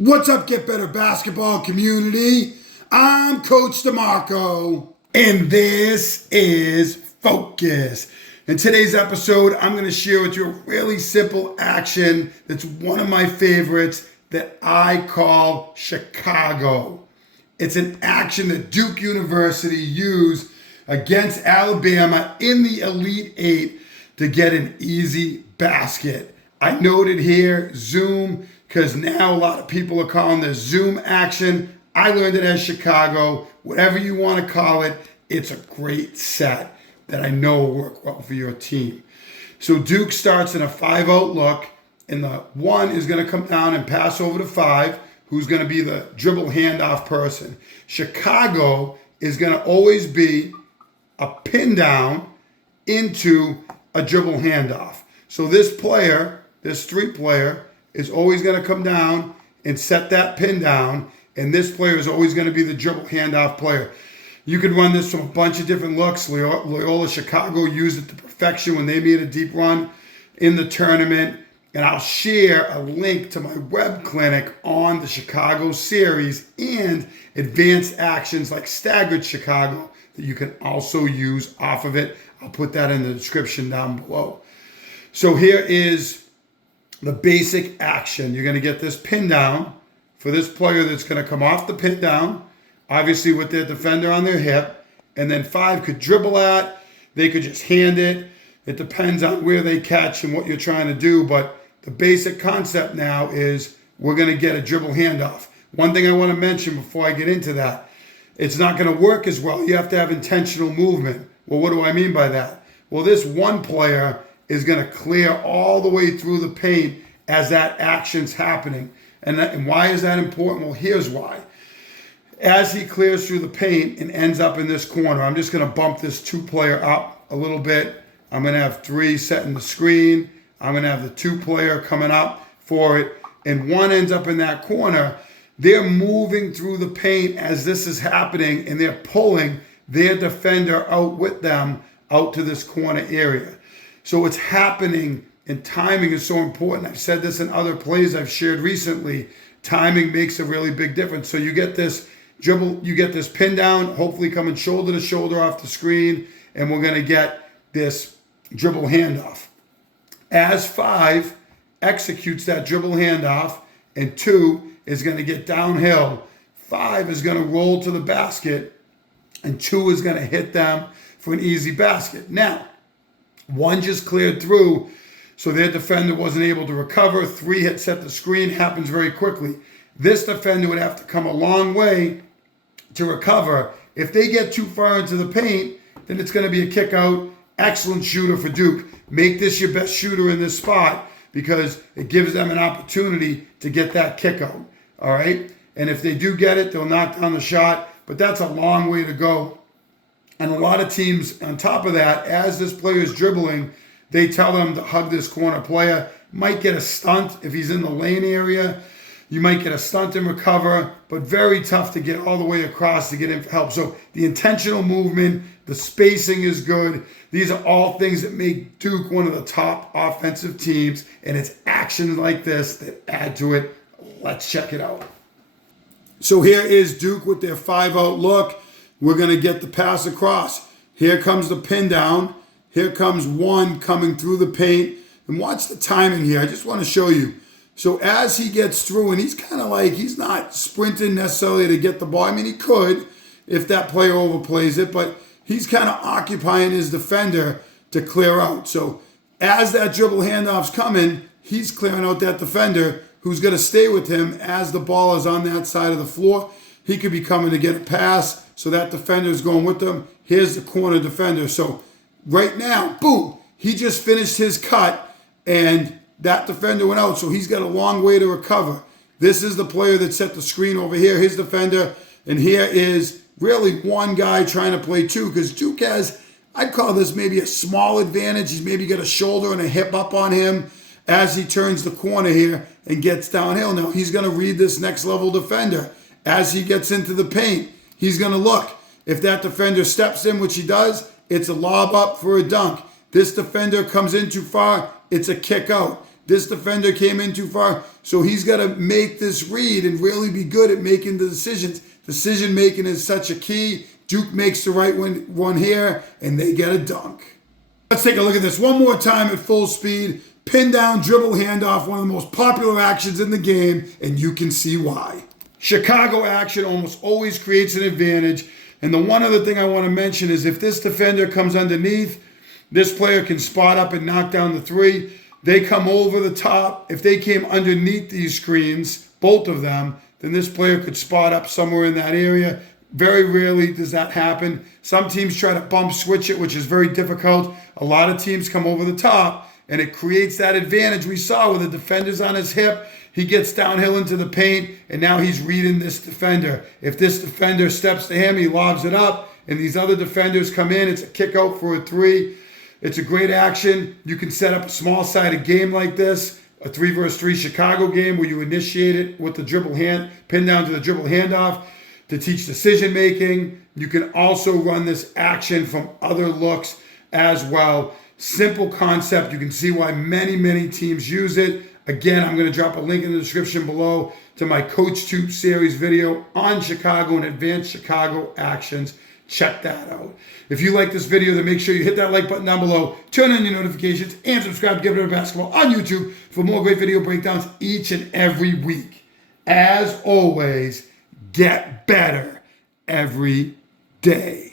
What's up, Get Better Basketball community? I'm Coach DeMarco, and this is Focus. In today's episode, I'm going to share with you a really simple action that's one of my favorites that I call Chicago. It's an action that Duke University used against Alabama in the Elite Eight to get an easy basket. I noted here, Zoom, because now a lot of people are calling this Zoom action. I learned it as Chicago. Whatever you want to call it, it's a great set that I know will work well for your team. So Duke starts in a 5-out look, and the 1 is going to come down and pass over to 5, who's going to be the dribble handoff person. Chicago is going to always be a pin down into a dribble handoff. So this player, this 3 player, is always going to come down and set that pin down, and this player is always going to be the dribble handoff player. You could run this from a bunch of different looks. Loyola Chicago used it to perfection when they made a deep run in the tournament, and I'll share a link to my web clinic on the Chicago series and advanced actions like staggered Chicago that you can also use off of it. I'll put that in the description down below. So here is the basic action. You're going to get this pin down for this player that's going to come off the pin down, obviously with their defender on their hip, and then 5 could dribble at, they could just hand it. It depends on where they catch and what you're trying to do, but the basic concept now is we're going to get a dribble handoff. One thing I want to mention before I get into that, it's not going to work as well. You have to have intentional movement. Well, what do I mean by that? Well, this one player is going to clear all the way through the paint as that action's happening. And why is that important? Well, here's why. As he clears through the paint and ends up in this corner, I'm just going to bump this 2-player up a little bit. I'm going to have 3 setting the screen. I'm going to have the 2-player coming up for it. And 1 ends up in that corner. They're moving through the paint as this is happening, and they're pulling their defender out with them out to this corner area. So it's happening, and timing is so important. I've said this in other plays I've shared recently. Timing makes a really big difference. So you get this dribble, you get this pin down, hopefully coming shoulder to shoulder off the screen, and we're going to get this dribble handoff. As 5 executes that dribble handoff, and 2 is going to get downhill, 5 is going to roll to the basket, and 2 is going to hit them for an easy basket. Now, 1 just cleared through, so their defender wasn't able to recover. 3 hit set the screen, happens very quickly. This defender would have to come a long way to recover. If they get too far into the paint, then it's going to be a kick out. Excellent shooter for Duke. Make this your best shooter in this spot because it gives them an opportunity to get that kick out. All right? And if they do get it, they'll knock down the shot, but that's a long way to go. And a lot of teams, on top of that, as this player is dribbling, they tell them to hug this corner player. Might get a stunt if he's in the lane area. You might get a stunt and recover, but very tough to get all the way across to get in for help. So the intentional movement, the spacing is good. These are all things that make Duke one of the top offensive teams, and it's actions like this that add to it. Let's check it out. So here is Duke with their 5-out look. We're going to get the pass across. Here comes the pin down. Here comes 1 coming through the paint. And watch the timing here. I just want to show you. So as he gets through, and he's kind of like, he's not sprinting necessarily to get the ball. I mean, he could if that player overplays it, but he's kind of occupying his defender to clear out. So as that dribble handoff's coming, he's clearing out that defender who's going to stay with him as the ball is on that side of the floor. He could be coming to get a pass. So that defender is going with them. Here's the corner defender. So right now, boom, he just finished his cut and that defender went out. So he's got a long way to recover. This is the player that set the screen over here, his defender. And here is really 1 guy trying to play 2 because Duke has, I'd call this maybe a small advantage. He's maybe got a shoulder and a hip up on him as he turns the corner here and gets downhill. Now he's going to read this next level defender. As he gets into the paint, he's going to look. If that defender steps in, which he does, it's a lob up for a dunk. This defender comes in too far, it's a kick out. this defender came in too far. So he's got to make this read and really be good at making the decisions. Decision making is such a key. Duke makes the right one here, and they get a dunk. Let's take a look at this one more time at full speed. Pin down, dribble, handoff, one of the most popular actions in the game, and you can see why. Chicago action almost always creates an advantage. And the one other thing I want to mention is if this defender comes underneath, this player can spot up and knock down the three. They come over the top. If they came underneath these screens, both of them, then this player could spot up somewhere in that area. Very rarely does that happen. Some teams try to bump switch it, which is very difficult. A lot of teams come over the top, and it creates that advantage we saw with the defender's on his hip. He gets downhill into the paint, and now he's reading this defender. If this defender steps to him, he lobs it up, and these other defenders come in. It's a kick out for a three. It's a great action. You can set up a small-sided game like this, a 3-versus-3 Chicago game where you initiate it with the dribble hand, pin down to the dribble handoff to teach decision making. You can also run this action from other looks as well. Simple concept. You can see why many teams use it. Again, I'm going to drop a link in the description below to my Coach Tube series video on Chicago and advanced Chicago actions. Check that out. If you like this video, then make sure you hit that like button down below, turn on your notifications, and subscribe to Give It Up Basketball on YouTube for more great video breakdowns each and every week. As always, get better every day.